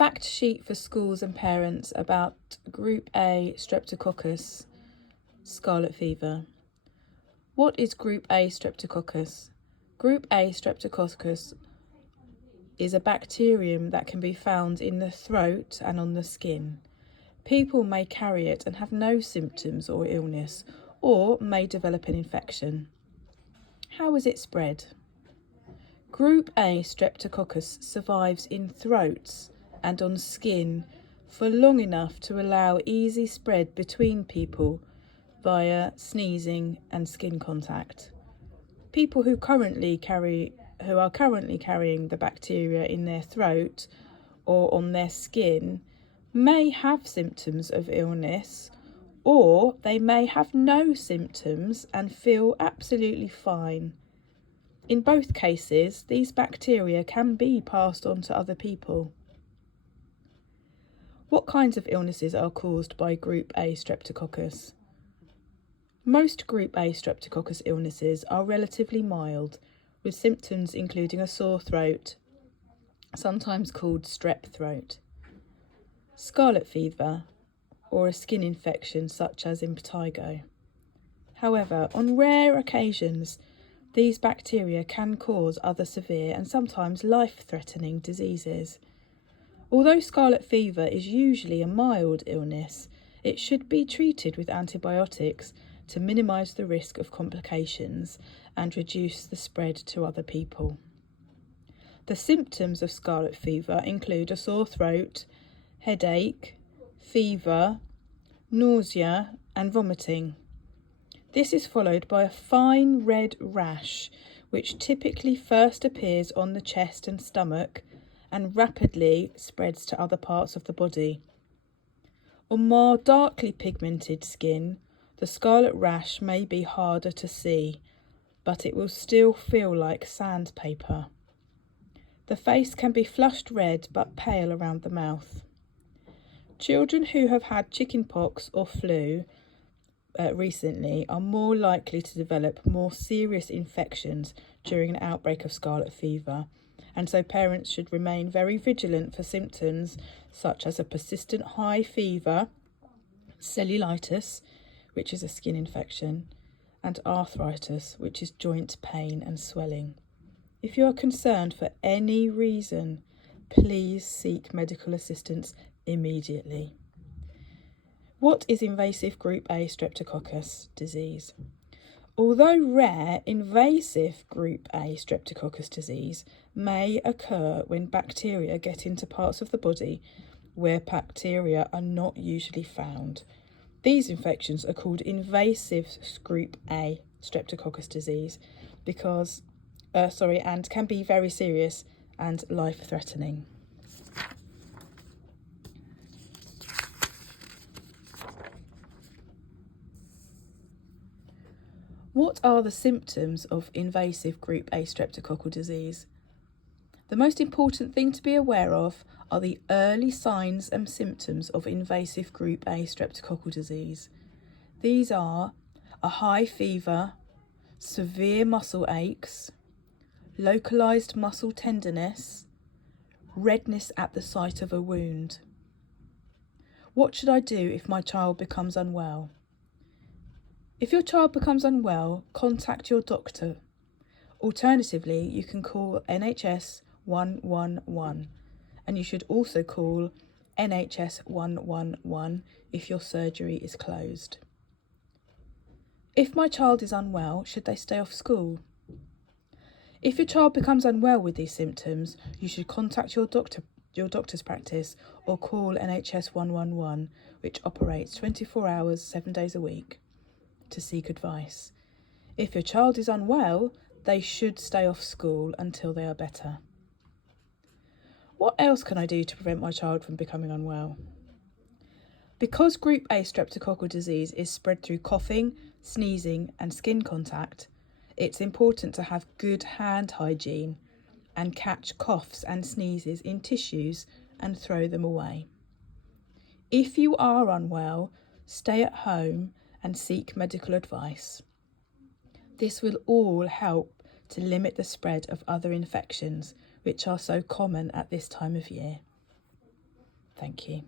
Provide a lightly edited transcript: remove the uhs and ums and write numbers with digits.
fact sheet for schools and parents about Group A Streptococcus scarlet fever. What is Group A Streptococcus? Group A Streptococcus is a bacterium that can be found in the throat and on the skin. People may carry it and have no symptoms or illness, or may develop an infection. How is it spread? Group A Streptococcus survives in throats and on skin for long enough to allow easy spread between people via sneezing and skin contact. People who are currently carrying the bacteria in their throat or on their skin may have symptoms of illness, or they may have no symptoms and feel absolutely fine. In both cases, these bacteria can be passed on to other people. What kinds of illnesses are caused by Group A Streptococcus? Most Group A Streptococcus illnesses are relatively mild, with symptoms including a sore throat, sometimes called strep throat, scarlet fever, or a skin infection such as impetigo. However, on rare occasions, these bacteria can cause other severe and sometimes life-threatening diseases. Although scarlet fever is usually a mild illness, it should be treated with antibiotics to minimise the risk of complications and reduce the spread to other people. The symptoms of scarlet fever include a sore throat, headache, fever, nausea and vomiting. This is followed by a fine red rash, which typically first appears on the chest and stomach and rapidly spreads to other parts of the body. On more darkly pigmented skin, the scarlet rash may be harder to see, but it will still feel like sandpaper. The face can be flushed red but pale around the mouth. Children who have had chickenpox or flu recently are more likely to develop more serious infections during an outbreak of scarlet fever, and so parents should remain very vigilant for symptoms such as a persistent high fever, cellulitis, which is a skin infection, and arthritis, which is joint pain and swelling. If you are concerned for any reason, please seek medical assistance immediately. What is invasive Group A Streptococcus disease? Although rare, invasive Group A Streptococcus disease may occur when bacteria get into parts of the body where bacteria are not usually found. These infections are called invasive Group A Streptococcus disease and can be very serious and life-threatening. What are the symptoms of invasive Group A streptococcal disease? The most important thing to be aware of are the early signs and symptoms of invasive Group A streptococcal disease. These are a high fever, severe muscle aches, localised muscle tenderness, redness at the site of a wound. What should I do if my child becomes unwell? If your child becomes unwell, contact your doctor. Alternatively, you can call NHS 111, and you should also call NHS 111 if your surgery is closed. If my child is unwell, should they stay off school? If your child becomes unwell with these symptoms, you should contact your doctor's practice or call NHS 111, which operates 24 hours, 7 days a week, to seek advice. If your child is unwell, they should stay off school until they are better. What else can I do to prevent my child from becoming unwell? Because Group A streptococcal disease is spread through coughing, sneezing and skin contact, it's important to have good hand hygiene and catch coughs and sneezes in tissues and throw them away. If you are unwell, stay at home and seek medical advice. This will all help to limit the spread of other infections, which are so common at this time of year. Thank you.